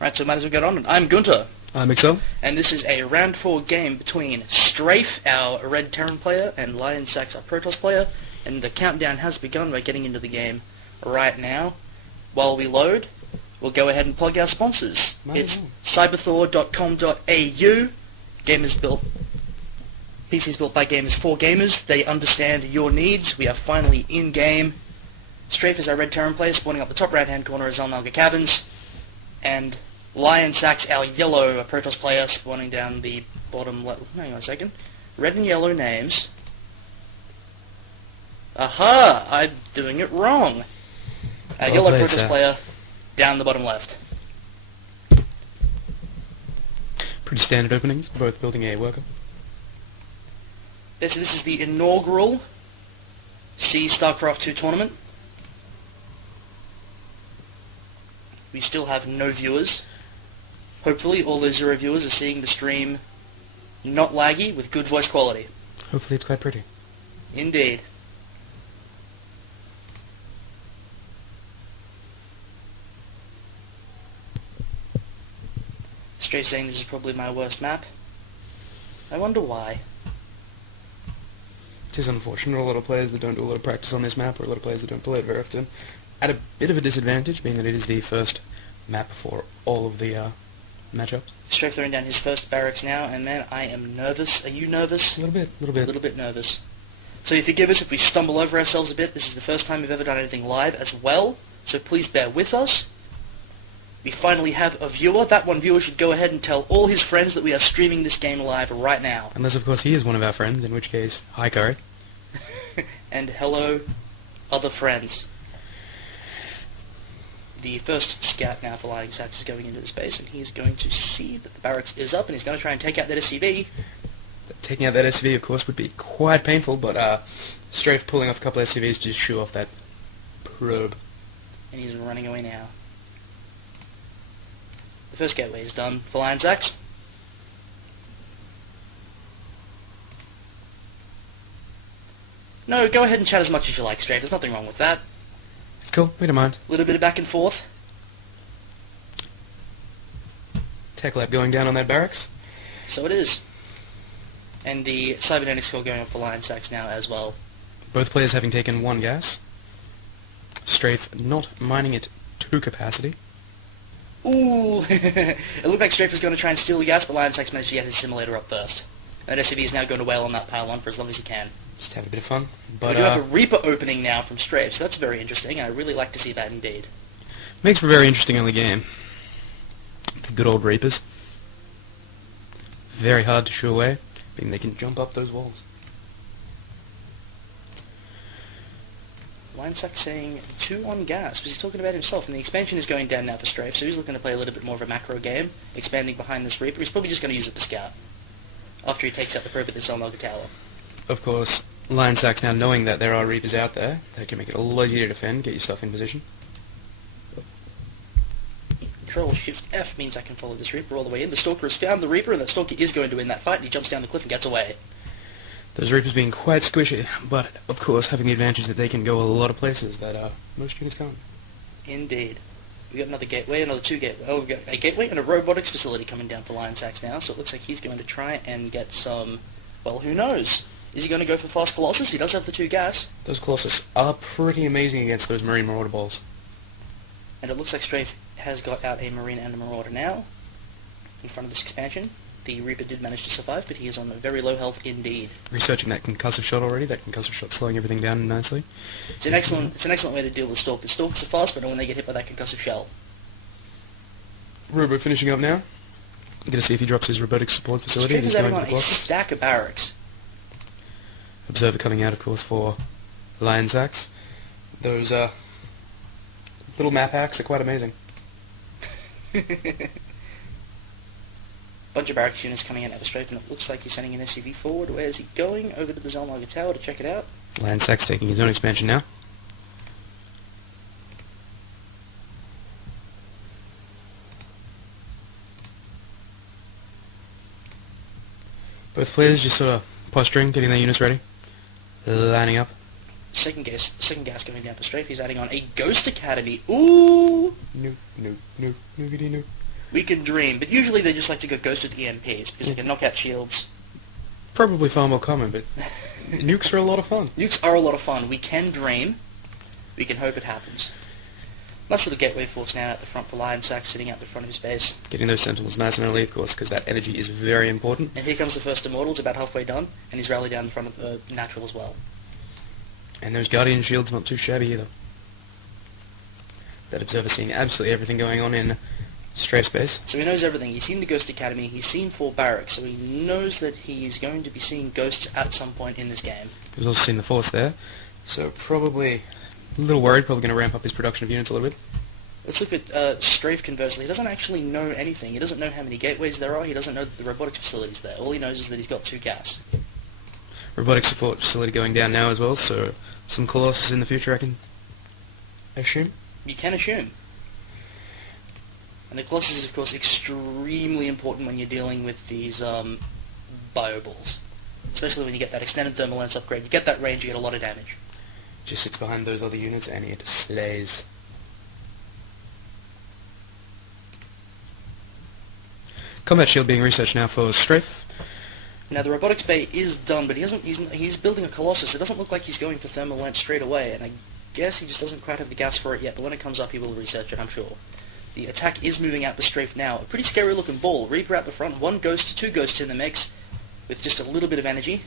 Right, so might as well get on. I'm Gunter. I'm Excel. And this is a round 4 game between Strafe, our Red Terran player, and Lionsaks, our Protoss player. And the countdown has begun. We're getting into the game right now. While we load, we'll go ahead and plug our sponsors. It's cyberthor.com.au. Gamers built. PCs built by gamers for gamers. They understand your needs. We are finally in game. Strafe is our Red Terran player, spawning up the top right-hand corner of Zelnaga Cabins. And Lionsaks, our yellow Protoss player, spawning down the bottom left. Hang on a second. Red and yellow names. Aha! I'm doing it wrong. Our yellow Protoss player, down the bottom left. Pretty standard openings, both building a worker. This is the inaugural StarCraft 2 tournament. We still have no viewers. Hopefully all those 0 viewers are seeing the stream not laggy with good voice quality. Hopefully it's quite pretty. Indeed. Straight saying this is probably my worst map. I wonder why. It is unfortunate. A lot of players that don't do a lot of practice on this map, or a lot of players that don't play it very often, at a bit of a disadvantage, being that it is the first map for all of the matchups. Strafe throwing down his first barracks now, and man, I am nervous. Are you nervous? A little bit. A little bit nervous. So you forgive us if we stumble over ourselves a bit. This is the first time we've ever done anything live as well, so please bear with us. We finally have a viewer. That one viewer should go ahead and tell all his friends that we are streaming this game live right now. Unless, of course, he is one of our friends, in which case, hi, Curry. And hello, other friends. The first scout now for Lionsaks is going into the space, and he's going to see that the barracks is up, and he's going to try and take out that SCV. Taking out that SCV, of course, would be quite painful, but Strafe pulling off a couple of SCVs to just shoo off that probe. And he's running away now. The first gateway is done for Lionsaks. No, go ahead and chat as much as you like, Strafe. There's nothing wrong with that. It's cool, we don't mind. A little bit of back and forth. Tech lab going down on that barracks. So it is. And the cybernetic score going up for Lionsaks now as well. Both players having taken 1 gas. Strafe not mining it to capacity. Ooh! It looked like Strafe was going to try and steal the gas, but Lionsaks managed to get his simulator up first. And SCV is now going to wail on that pile on for as long as he can. Just have a bit of fun. But we do have a Reaper opening now from Strafe, so that's very interesting, and I really like to see that indeed. Makes for a very interesting early game. Good old Reapers. Very hard to shoo away, being they can jump up those walls. Lionsaks saying 2 on gas, because he's talking about himself, and the expansion is going down now for Strafe, so he's looking to play a little bit more of a macro game, expanding behind this Reaper. He's probably just going to use it to scout, after he takes out the probe at the Zelnaga Tower. Of course, Lionsaks now knowing that there are Reapers out there, they can make it a lot easier to defend, get your stuff in position. Control-Shift-F means I can follow this Reaper all the way in. The Stalker has found the Reaper, and that Stalker is going to win that fight, and he jumps down the cliff and gets away. Those Reapers being quite squishy, but of course having the advantage that they can go a lot of places that most units can't. Indeed. We got another gateway, another 2 gateways. Oh, we got a gateway and a robotics facility coming down for Lionsaks now, so it looks like he's going to try and get some... Well, who knows? Is he going to go for fast Colossus? He does have the 2 gas. Those Colossus are pretty amazing against those Marine Marauder balls. And it looks like Strafe has got out a Marine and a Marauder now, in front of this expansion. The Reaper did manage to survive, but he is on very low health indeed. Researching that concussive shot already, that concussive shot slowing everything down nicely. It's an excellent way to deal with Stalkers. Stalkers are fast, but when they get hit by that concussive shell. Robo finishing up now. I'm going to see if he drops his robotic support facility. Strafe is adding on a stack of barracks. Observer coming out, of course, for Lionsaks. Those little map hacks are quite amazing. Bunch of barracks units coming in at the Strafe, and it looks like he's sending an SCV forward. Where is he going? Over to the Zelnaga Tower to check it out. Lionsaks taking his own expansion now. Both players just sort of posturing, getting their units ready, lining up. Second gas going down for Strafe. He's adding on a Ghost Academy. Ooh! No, no, no, noogity, no. We can dream, but usually they just like to go ghost with EMPs, because they can knock out shields. Probably far more common, but nukes are a lot of fun. Nukes are a lot of fun. We can dream. We can hope it happens. Nice little gateway force now at the front for Lionsaks, sitting out the front of his base. Getting those sentinels nice and early, of course, because that energy is very important. And here comes the first Immortal. It's about halfway done, and he's rallied down in front of the Natural as well. And those Guardian shields not too shabby either. That Observer seeing absolutely everything going on in Strafe's base. So he knows everything. He's seen the Ghost Academy, he's seen 4 barracks, so he knows that he's going to be seeing ghosts at some point in this game. He's also seen the force there, so probably a little worried, probably going to ramp up his production of units a little bit. Let's look at Strafe conversely. He doesn't actually know anything. He doesn't know how many gateways there are. He doesn't know that the robotics facility's there. All he knows is that he's got 2 gas. Robotic support facility going down now as well, so some Colossus in the future, I can assume. You can assume. And the Colossus is, of course, extremely important when you're dealing with these bioballs. Especially when you get that extended thermal lens upgrade. You get that range, you get a lot of damage. Just sits behind those other units and it slays. Combat shield being researched now for Strafe. Now the robotics bay is done, but he's building a Colossus. It doesn't look like he's going for thermal lens straight away, and I guess he just doesn't quite have the gas for it yet, but when it comes up he will research it, I'm sure. The attack is moving out the Strafe now. A pretty scary looking ball. Reaper out the front, 1 ghost, 2 ghosts in the mix, with just a little bit of energy.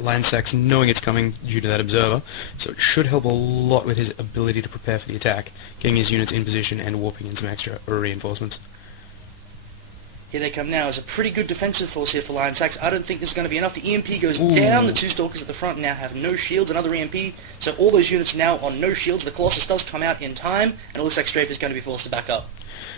Lionsaks knowing it's coming due to that Observer, so it should help a lot with his ability to prepare for the attack, getting his units in position and warping in some extra reinforcements. Here they come now. It's a pretty good defensive force here for Lionsaks. I don't think there's going to be enough. The EMP goes down. The 2 Stalkers at the front now have no shields. Another EMP. So all those units now on no shields. The Colossus does come out in time, and it looks like Strafe is going to be forced to back up.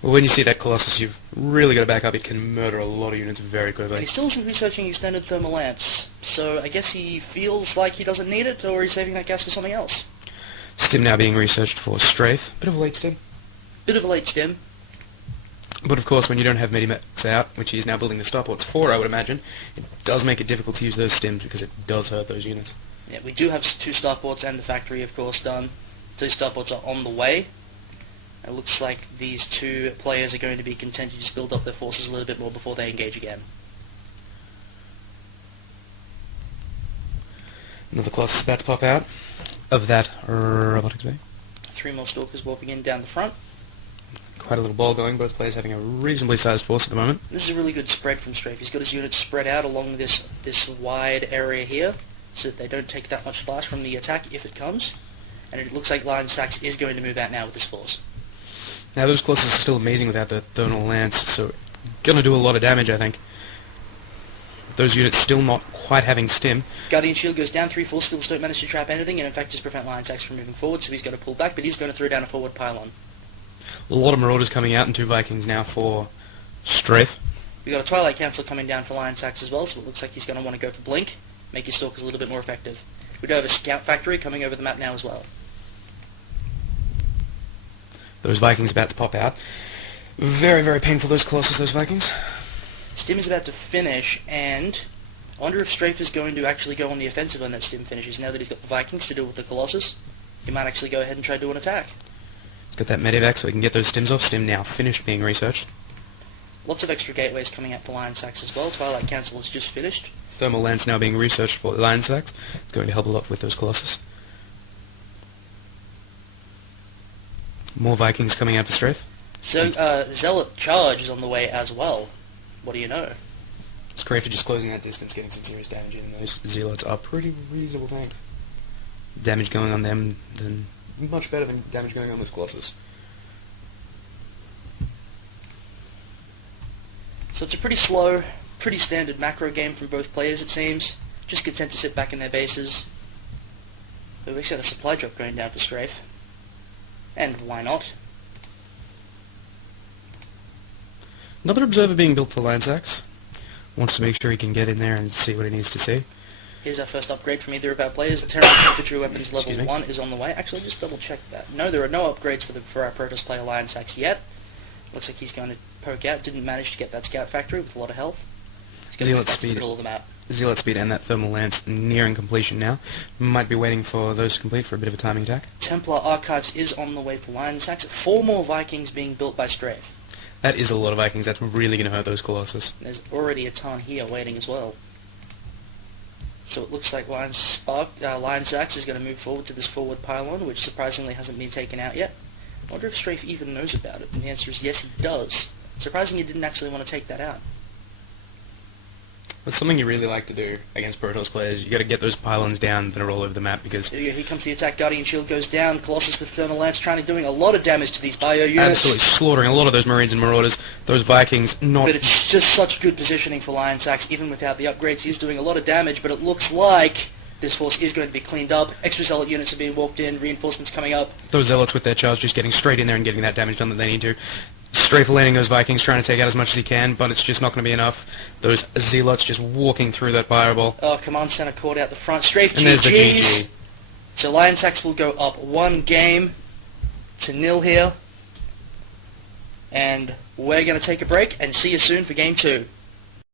Well, when you see that Colossus, you've really got to back up. It can murder a lot of units very quickly. And he still isn't researching extended thermal lance. So I guess he feels like he doesn't need it, or he's saving that gas for something else. Stim now being researched for Strafe. Bit of a late stim. Bit of a late stim. But of course, when you don't have Medimax out, which he is now building the starports for, I would imagine, it does make it difficult to use those stims because it does hurt those units. Yeah, we do have 2 starports and the factory, of course, done. 2 starports are on the way. It looks like these 2 players are going to be content to just build up their forces a little bit more before they engage again. Another Colossus about to pop out of that robotics bay. 3 more Stalkers warping in down the front. Quite a little ball going, both players having a reasonably sized force at the moment. This is a really good spread from Strafe. He's got his units spread out along this wide area here, so that they don't take that much splash from the attack if it comes. And it looks like Lionsaks is going to move out now with this force. Now those Colossus are still amazing without the thermal lance, so gonna do a lot of damage, I think. Those units still not quite having stim. Guardian shield goes down, 3 force fields don't manage to trap anything, and in fact just prevent Lionsaks from moving forward, so he's got to pull back, but he's going to throw down a forward pylon. A lot of Marauders coming out and 2 Vikings now for Strafe. We've got a Twilight Council coming down for Lionsaks as well, so it looks like he's going to want to go for Blink, make his Stalkers a little bit more effective. We do have a Scout Factory coming over the map now as well. Those Vikings about to pop out. Very, very painful, those Colossus, those Vikings. Stim is about to finish, and I wonder if Strafe is going to actually go on the offensive when that Stim finishes. Now that he's got the Vikings to deal with the Colossus, he might actually go ahead and try to do an attack. He's got that Medivac so he can get those Stims off. Stim now finished being researched. Lots of extra gateways coming out for Lionsaks as well. Twilight Council is just finished. Thermal lance now being researched for Lionsaks. It's going to help a lot with those Colossus. More Vikings coming out for Strafe. So, Zealot Charge is on the way as well. What do you know? It's great for just closing that distance, getting some serious damage in. Those Zealots are pretty reasonable tanks. Damage going on them, then much better than damage going on with Colossus. So it's a pretty slow, pretty standard macro game from both players, it seems. Just content to sit back in their bases. But we've actually got a supply drop going down for Strafe. And why not? Another Observer being built for Lionsaks. Wants to make sure he can get in there and see what he needs to see. Here's our first upgrade from either of our players. The Terran Infantry Weapons level 1 is on the way. Actually, just double check that. No, there are no upgrades for our Protoss player Lionsaks yet. Looks like he's going to poke out. Didn't manage to get that Scout Factory with a lot of health. Zealot speed. Middle of the map. Zealot speed and that Thermal Lance nearing completion now. Might be waiting for those to complete for a bit of a timing attack. Templar Archives is on the way for Lionsaks. 4 more Vikings being built by Strafe. That is a lot of Vikings. That's really going to hurt those Colossus. There's already a ton here waiting as well. So it looks like Lionsaks is going to move forward to this forward pylon, which surprisingly hasn't been taken out yet. I wonder if Strafe even knows about it, and the answer is yes, he does. Surprisingly, he didn't actually want to take that out. That's something you really like to do against Protoss players. You got to get those pylons down that are all over the map because... Here comes the attack. Guardian Shield goes down. Colossus with Thermal Lance doing a lot of damage to these bio units. Absolutely slaughtering a lot of those Marines and Marauders. Those Vikings not... But it's just such good positioning for Lionsaks, even without the upgrades. He's doing a lot of damage, but it looks like this force is going to be cleaned up. Extra Zealot units are being walked in. Reinforcements coming up. Those Zealots with their charge just getting straight in there and getting that damage done that they need to. Strafe landing those Vikings, trying to take out as much as he can, but it's just not going to be enough. Those Zealots just walking through that fireball. Oh, Command Center caught out the front. Strafe and there's the GG. So Lionsaks will go up 1-0 here. And we're going to take a break and see you soon for Game 2.